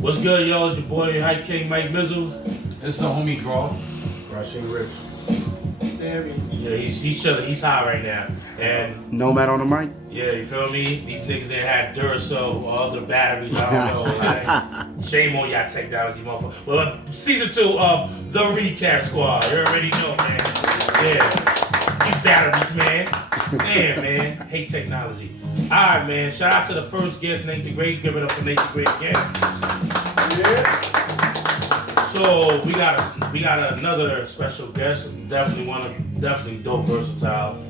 What's good, y'all? It's your boy, Hype King Mike Mizzle. It's the homie Graw. Rushing Rich. Sammy. Yeah, he's chilling. He's high right now. And Nomad on the mic. yeah, you feel me? These niggas that had Duracell or other batteries. I don't know. Like, shame on y'all technology, motherfucker. Well, season 2 of the Recap Squad. You already know, man. Yeah, you batteries, man. Damn, man. Hate technology. All right, man. Shout out to the first guest, Nate the Great. Give it up for Nate the Great again. Yeah. So we got another special guest. Definitely dope, versatile,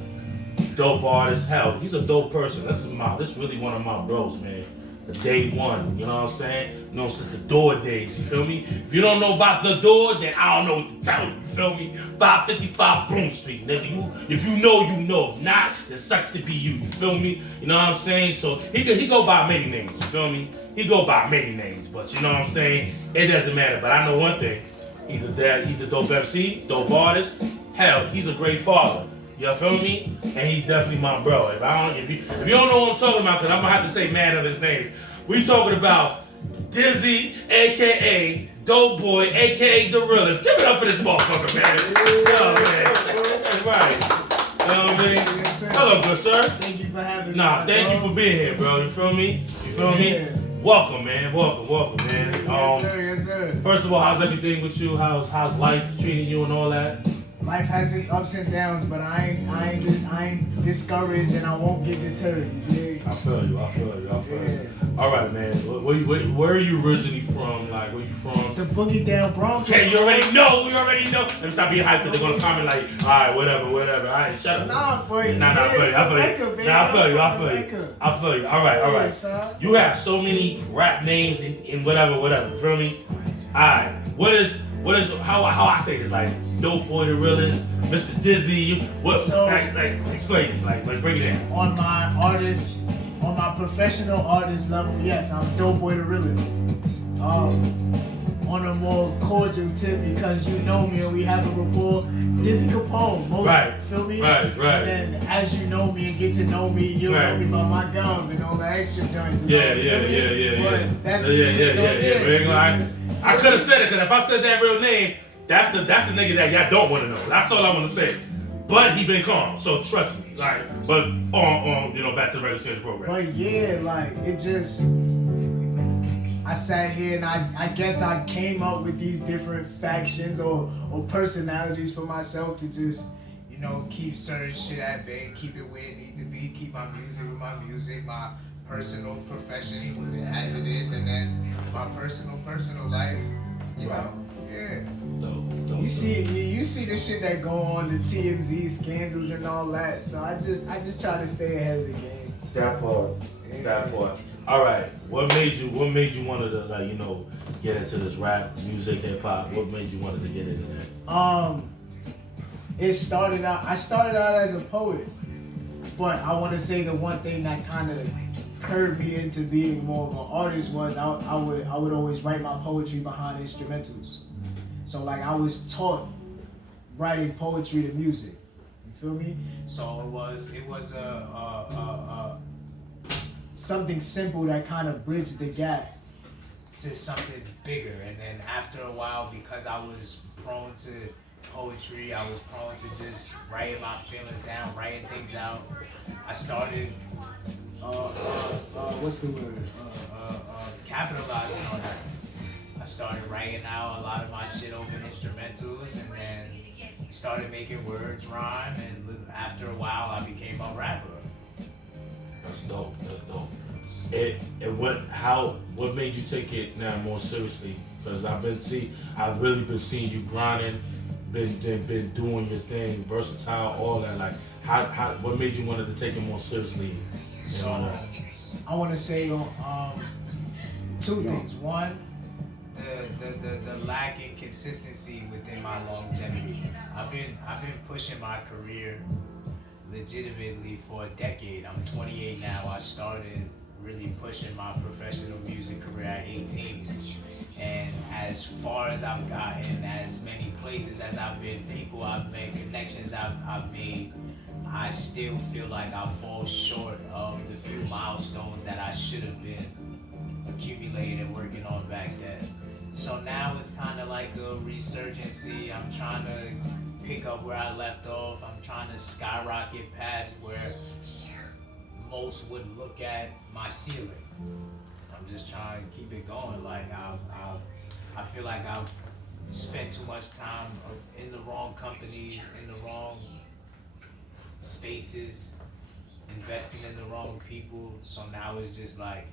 dope artist. Hell, he's a dope person. This is really one of my bros, man. The day one, you know what I'm saying? You know, since the Door days, you feel me? If you don't know about the Door, then I don't know what to tell you. You feel me? 555 Broom Street, nigga. If you know, you know. If not, it sucks to be you. You feel me? You know what I'm saying? So he go by many names. You feel me? He go by many names, but you know what I'm saying? It doesn't matter. But I know one thing. He's a dad. He's a dope MC, dope artist. Hell, he's a great father. You feel me? And he's definitely my bro. If you don't know what I'm talking about, because I'm gonna have to say man of his names. We talking about Dizzy, aka Dope Boy, aka the realist. Give it up for this motherfucker, man. Yo, man. That's right. You know what I mean? Yes, Hello, good sir. Thank you for having me. Thank you for being here, bro. You feel me? You feel me? Welcome, man. Welcome, man. Yes, sir. First of all, how's everything with you? How's life treating you and all that? Life has its ups and downs, but I ain't discouraged and I won't get deterred. You dig? I feel you. All right, man. Where are you originally from? Like, where you from? The Boogie Down Bronx. Okay, you already know. Let me stop being hyped because they're gonna comment like, all right, whatever. All right, shut up. Nah, boy. Nah, I feel you. I feel you. All right. Son. You have so many rap names in whatever. You feel me? All right. What is how I say this? Like Dope Boy the Realist, Mr. Dizzy. What? So, like explain this. Like break it down. On my professional artist level, yes, I'm Dope Boy the Realist. On a more cordial tip, because you know me and we have a rapport, Dizzy Capone. Right. Feel me? Right. And then as you know me and get to know me, you'll know me by my gum and all the extra joints. Yeah. But that's Yeah. I could have said it because if I said that real name, that's the nigga that y'all don't want to know. That's all I want to say. But he been calm, so trust me. Like, but on back to the regular schedule program. But yeah, like it just. I sat here and I guess I came up with these different factions or personalities for myself to just, keep certain shit at bay, keep it where it need to be, keep my music with my music, my personal profession as it is, and then my personal life, know. Yeah. Dope. You see the shit that go on, the TMZ scandals and all that. So I just try to stay ahead of the game. That part. Yeah. That part. All right. What made you want to get into this rap, music, hip hop? What made you wanted to get into that? I started out as a poet, but I want to say the one thing that kind of curbed me into being more of an artist was I would always write my poetry behind instrumentals. So like I was taught writing poetry to music. You feel me? So it was something simple that kind of bridged the gap to something bigger. And then after a while, because I was prone to poetry, I was prone to just writing my feelings down, writing things out. I started capitalizing on that. I started writing out a lot of my shit over instrumentals, and then started making words rhyme, and after a while I became a rapper. That's dope. What made you take it now more seriously? Because I've really been seeing you grinding, been doing your thing, versatile, all that. Like, what made you wanted to take it more seriously? So, I want to say two things. One, the lack in consistency within my longevity. I've been pushing my career legitimately for a decade. I'm 28 now. I started really pushing my professional music career at 18. And as far as I've gotten, as many places as I've been, people I've met, connections I've made, I still feel like I fall short of the few milestones that I should have been accumulating and working on back then. So now it's kind of like a resurgency. I'm trying to pick up where I left off. I'm trying to skyrocket past where most would look at my ceiling. I'm just trying to keep it going. Like I feel like I've spent too much time in the wrong companies, in the wrong spaces, investing in the wrong people. So now it's just like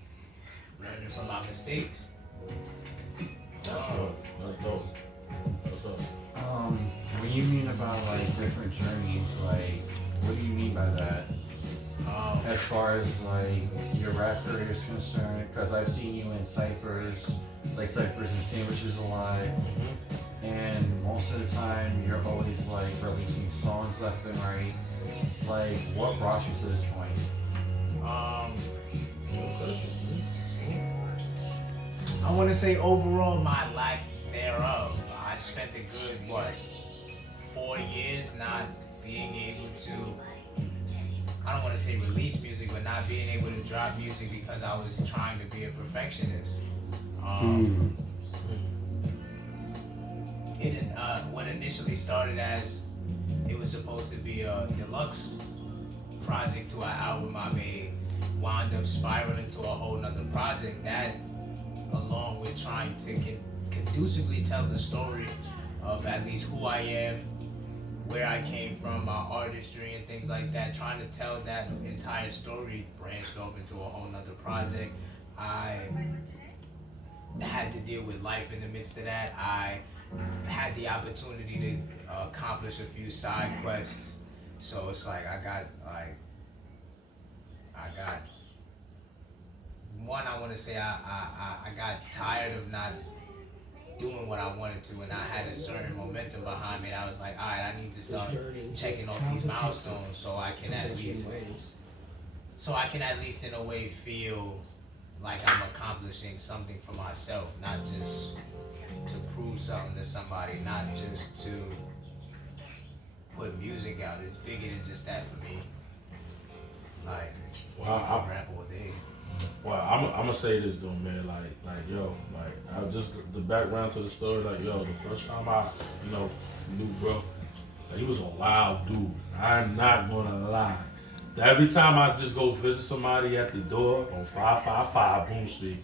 learning from my mistakes. That's dope. That's dope. What's up? When you mean about like different journeys, like what do you mean by that? As far as like your rap career is concerned, because I've seen you in ciphers, like ciphers and sandwiches a lot, and most of the time you're always like releasing songs left and right. Like, what brought you to this point? Good question. I want to say overall my lack thereof. I spent a good 4 years not being able to, I don't want to say release music, but not being able to drop music because I was trying to be a perfectionist. What initially started as it was supposed to be a deluxe project to an album I made, wound up spiraling into a whole nother project. That, along with trying to conducively tell the story of at least who I am, where I came from, my artistry and things like that, trying to tell that entire story branched off into a whole nother project. I had to deal with life in the midst of that. I had the opportunity to accomplish a few side quests. So it's like I got one, I want to say I got tired of not doing what I wanted to, and I had a certain momentum behind me. And I was like, all right, I need to start checking off these milestones so I can at least in a way feel like I'm accomplishing something for myself, not just to prove something to somebody, not just to put music out. It's bigger than just that for me. Like, I rap all day. Well, I'm gonna say this though, man. Like, yo, like, I just the background to the story. Like, yo, the first time I, knew bro, like, he was a loud dude. I'm not gonna lie. Every time I just go visit somebody at the door on 555 Boom Street,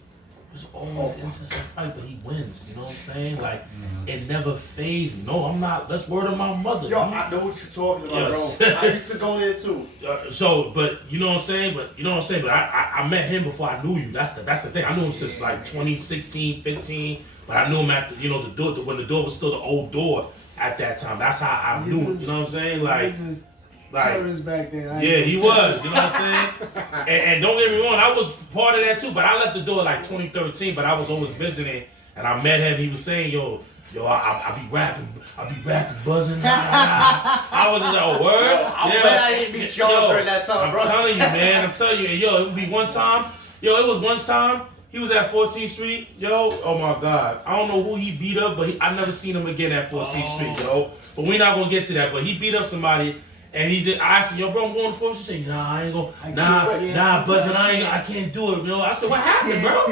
there's always into some fight, but he wins. You know what I'm saying? Like, it never fazed me. No, I'm not. That's word of my mother. Yo, I know what you're talking about, bro. I used to go there too. But you know what I'm saying? But I met him before I knew you. That's the thing. I knew him since like 2016, 15. But I knew him at the door when the door was still the old door at that time. That's how I knew him. You know what I'm saying? Like, terrorist back then. Yeah, he was. You know what I'm saying? and don't get me wrong, I was part of that too. But I left the door like 2013. But I was always visiting, and I met him. He was saying, yo, I be rapping, buzzing. I was just like, oh, word? I'm glad I didn't meet y'all during that time, bro. I'm telling you, man. And yo, it would be one time. Yo, it was one time. He was at 14th Street, yo. Oh my God, I don't know who he beat up, but I never seen him again at 14th Street, yo. But we're not gonna get to that. But he beat up somebody. And he did. I said, yo, bro, I'm going to force. He said, nah, I ain't going. Nah, buzzing. I can't do it. I said, what happened, bro?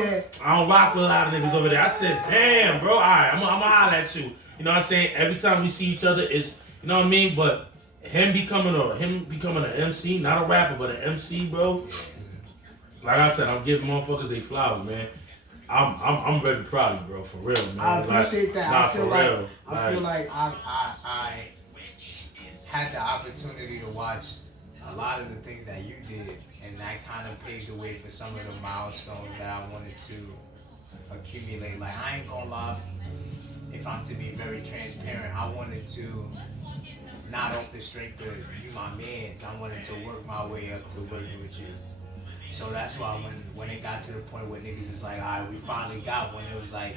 I don't rock with a lot of niggas over there. I said, damn, bro. All right, I'm gonna holler at you. You know what I'm saying? Every time we see each other, is you know what I mean. But him becoming an MC, not a rapper, but an MC, bro. Like I said, I'm giving motherfuckers they flowers, man. I'm very proud of you, bro, for real, man. I appreciate that. Nah, I feel like I had the opportunity to watch a lot of the things that you did, and that kind of paved the way for some of the milestones that I wanted to accumulate. Like, I ain't gonna lie, if I'm to be very transparent, I wanted to, not off the strength of you my mans, I wanted to work my way up to working with you. So that's why when it got to the point where niggas was like, all right, we finally got one, it was like,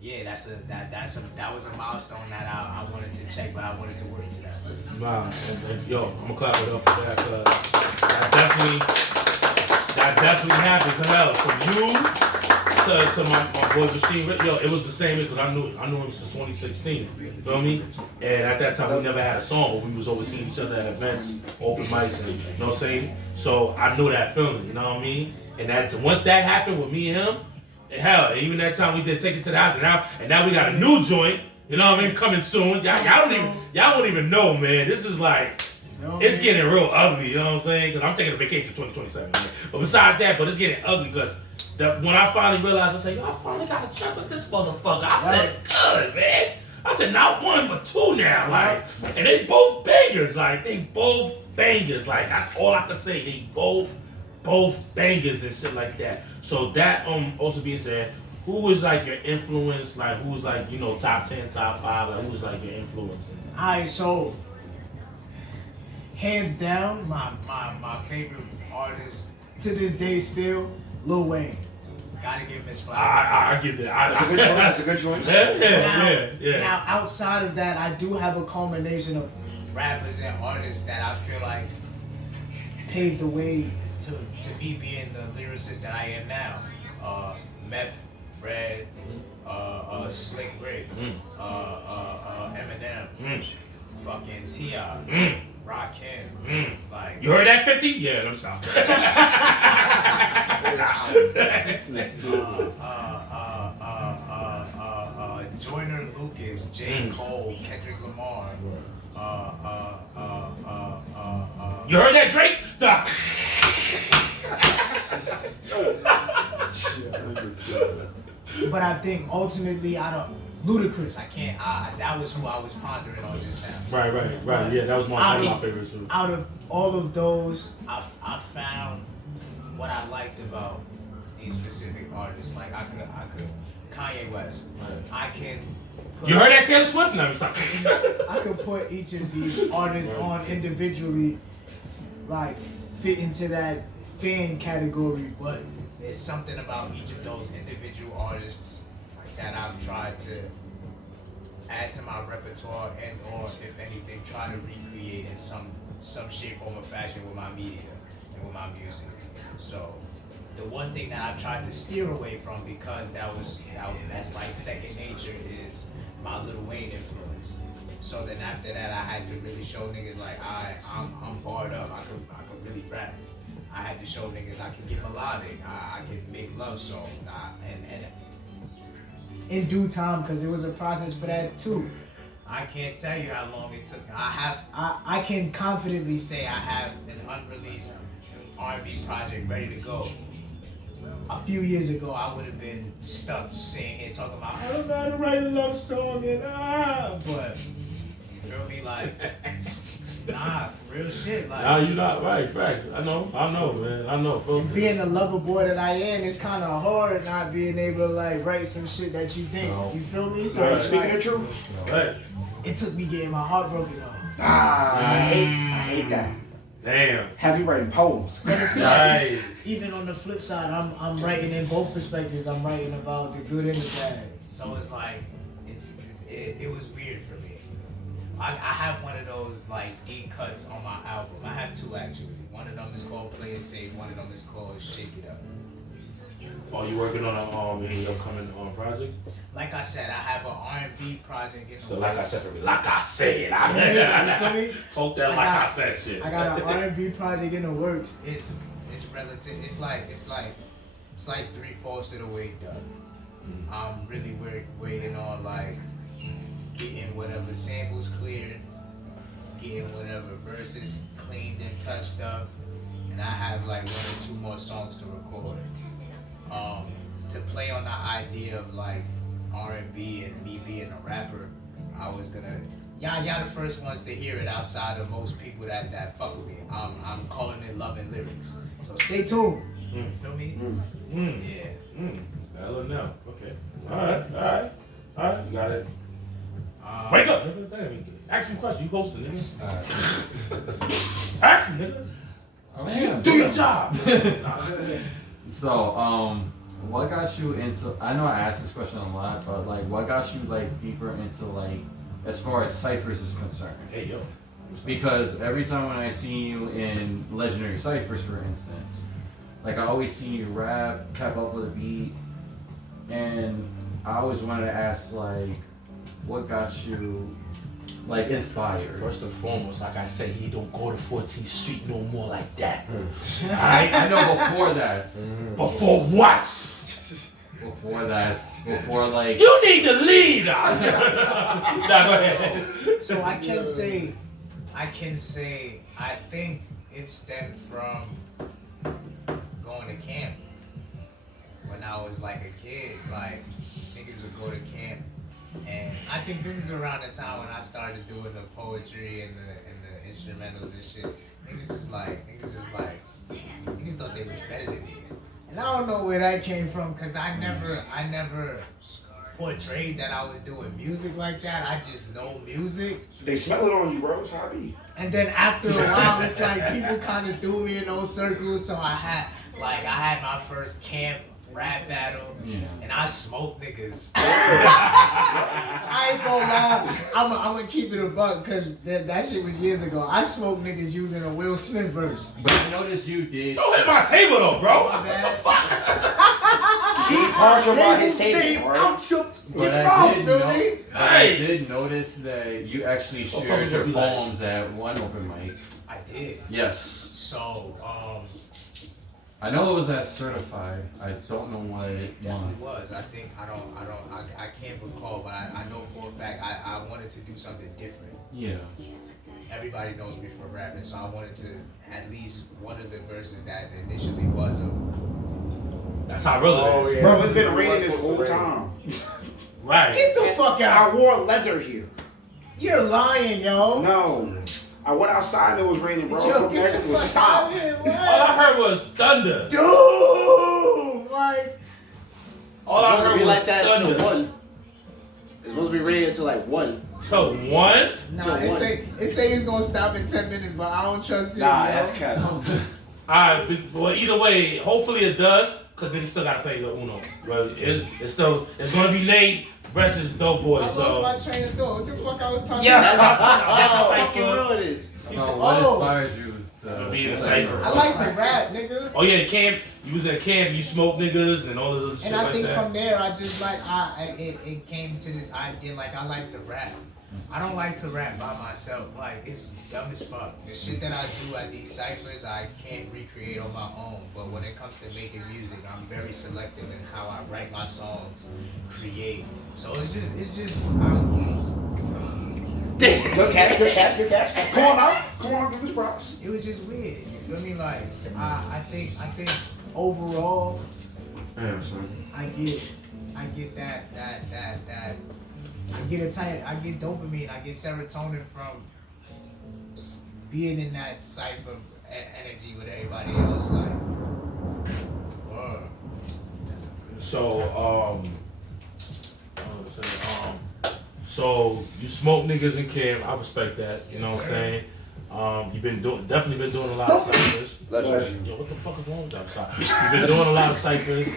yeah, that was a milestone that I wanted to check, but I wanted to work to that. Nah, and yo, I'm gonna clap it up for that, cause that definitely happened. Cause hell, from you to my boy Rasheed, yo, it was the same because I knew him since 2016. You feel me? And at that time we never had a song, but we was always seeing each other at events, open mics, and you know what I'm saying. So I knew that feeling, you know what I mean. And once that happened with me and him, Hell, even that time we did Take It to the House, and now we got a new joint. You know what I mean? Coming soon. Y'all don't even know, man. This is like. It's getting real ugly, you know what I'm saying? Because I'm taking a vacation 2027. Man. But besides that, it's getting ugly because when I finally realized, I said, yo, I finally got to check with this motherfucker. I said, good, man. I said, not one, but two now. Like, and they both bangers. Like, that's all I can say. They both bangers and shit like that. So that also being said, who was like your influence? Like, who was like, top 10, top 5? Like, who was like your influence? Alright, so hands down, my favorite artist to this day still, Lil Wayne. Gotta give Miss Flowers. I give that. That's a good choice. Yeah. Now, outside of that, I do have a culmination of rappers and artists that I feel like paved the way to me being the lyricist that I am now. Meth, Red, Slick Rick, Eminem, fucking T.I., Rakim, like. You heard that 50? Yeah, I'm sorry. Joyner Lucas, J. Cole, Kendrick Lamar. You heard that, Drake? But I think ultimately, Ludacris, that was who I was pondering on just now. Right. Yeah, that was one of my favorites too. Out of all of those, I found what I liked about these specific artists. Like I could Kanye West. Right. I can. You heard that Taylor Swift? No, I could put each of these artists on individually, like fit into that fan category, but there's something about each of those individual artists that I've tried to add to my repertoire and or if anything try to recreate in some shape, form or fashion with my media and with my music. So the one thing that I tried to steer away from because that's like second nature is my Lil Wayne influence. So then after that I had to really show niggas like I'm barred up, I could really rap. I had to show niggas I can get melodic, I can make love songs, and in due time, because it was a process for that too. I can't tell you how long it took. I can confidently say I have an unreleased R&B project ready to go. A few years ago, I would have been stuck sitting here talking about I don't know how to write a love song and but you feel me, like. Nah, for real shit. Like, nah, you not right. Facts. I know, man. I know. And being the lover boy that I am, it's kind of hard not being able to like write some shit that you think. No. You feel me? So right. Speaking the truth. Right. It took me getting my heart broken though. I hate that. Damn. Have you writing poems? But it's right. like, even on the flip side, I'm writing in both perspectives. I'm writing about the good and the bad. So it's like, it was weird for me. I have one of those like deep cuts on my album. I have two actually. One of them is called Play It Safe. One of them is called Shake It Up. Oh, you working on any upcoming project? Like I said, I have an R&B project. So like I said, You feel me? Talk that like I said shit. I got an R&B project in the works. It's relative. It's like 3/4 of the way done. I'm really waiting on like getting whatever samples cleared, getting whatever verses cleaned and touched up, and I have like 1 or 2 more songs to record. To play on the idea of like R&B and me being a rapper, I was gonna y'all the first ones to hear it outside of most people that fuck with me. I'm calling it Love and Lyrics. So stay tuned. You feel me? Yeah. I don't know. Okay. All right. You got it. Wake up, nigga. Ask him questions. You hosting, nigga. Ask him, nigga. Oh, yeah. Do your job. So, what got you into? I know I asked this question a lot, but like, what got you like deeper into like, as far as ciphers is concerned? Hey yo. Because every time when I see you in legendary ciphers, for instance, like I always see you rap, kept up with a beat, and I always wanted to ask like, what got you like inspired? First and foremost, like I said, he don't go to 14th Street no more like that. I know before that. Before what? before that, before like. You need to lead. Nah, go ahead. So I can say, I think it stemmed from going to camp when I was like a kid. Like niggas would go to camp, and I think this is around the time when I started doing the poetry and the instrumentals and shit. Niggas thought they was better than me, and I don't know where that came from, cause I never portrayed that I was doing music like that. I just know music. They smell it on you, bro. It's how it be. And then after a while, it's like people kind of threw me in those circles. So I had my first camp rap battle, and I smoked niggas. I ain't gonna lie, I'm gonna keep it a buck, cause that shit was years ago. I smoked niggas using a Will Smith verse. But I noticed you did. Don't hit my table though, bro. My What bad. the fuck? He ain't partial about his table, bro. But I did notice that you actually shared your poems at one open mic. I did. Yes. So I know it was at Certified. I don't know what it definitely was. I think I can't recall, but I know for a fact I wanted to do something different. Yeah. Everybody knows me for rapping, so I wanted to at least one of the verses that initially was a. That's how real it is. Bro, it's been raining this whole time. Right. Get the fuck I out! wore leather here. You're lying, yo. No. I went outside and it was raining, bro. Yo, So get magic the was fuck stop. out of here, All man. I heard was thunder. Dude, like. All I It's supposed to heard be was like that thunder. until 1. It's supposed to be raining until like 1. So one. Nah, it say it's gonna stop in 10 minutes, but I don't trust you. Nah, yo. that's cat. Alright, well either way, hopefully it does, cause then you still gotta play the Uno. But it's gonna be Nate versus Dope Boy. I lost So my train of thought. What the fuck I was talking Yeah. about? How That's fucking real it is. What inspired you to be in a cypher. I like to rap, nigga. oh yeah, camp. You was at camp. You smoked niggas and all this other shit And I like think that. from there, I just like it came to this idea. Like I like to rap. I don't like to rap by myself. Like it's dumb as fuck. The shit that I do at these ciphers, I can't recreate on my own. But when it comes to making music, I'm very selective in how I write my songs, create. So it's just. Good catch. Come on, give us props. It was just weird. You feel me? Like I think overall, Damn, son. I get that I get dopamine, I get serotonin from being in that cipher energy with everybody else. Like, whoa. So you smoke niggas in camp. I respect that. You know what I'm saying? You've definitely been doing a lot of ciphers. Yo, what the fuck is wrong with that? Sorry. You've been doing a lot of ciphers.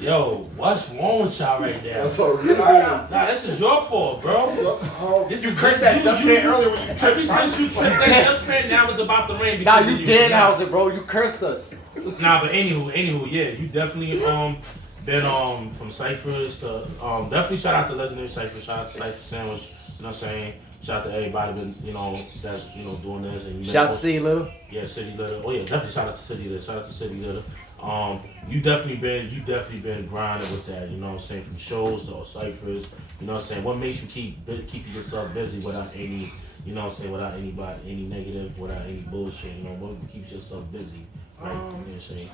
Yo, what's wrong with y'all right now? Nah, this is your fault, bro. This You is cursed that dustpan earlier when you Ever tripped. since you tripped that dustpan, now it's about to rain. Nah, because you of dead Nah. house it, bro. You cursed us. Nah, but anywho, yeah, you definitely been from ciphers to definitely shout out to Legendary Cypher, shout out to Cypher Sandwich, you know what I'm saying? Shout out to everybody been, that's doing this and Shout out to City Little. Yeah, City Litter. Oh yeah, definitely shout out to City Litter. Shout out to City Litter. You definitely been grinding with that, you know what I'm saying, from shows to ciphers, you know what I'm saying? What makes you keep yourself busy without any, you know what I'm saying, without any negative, without any bullshit, what keeps yourself busy, right? You know what I'm saying?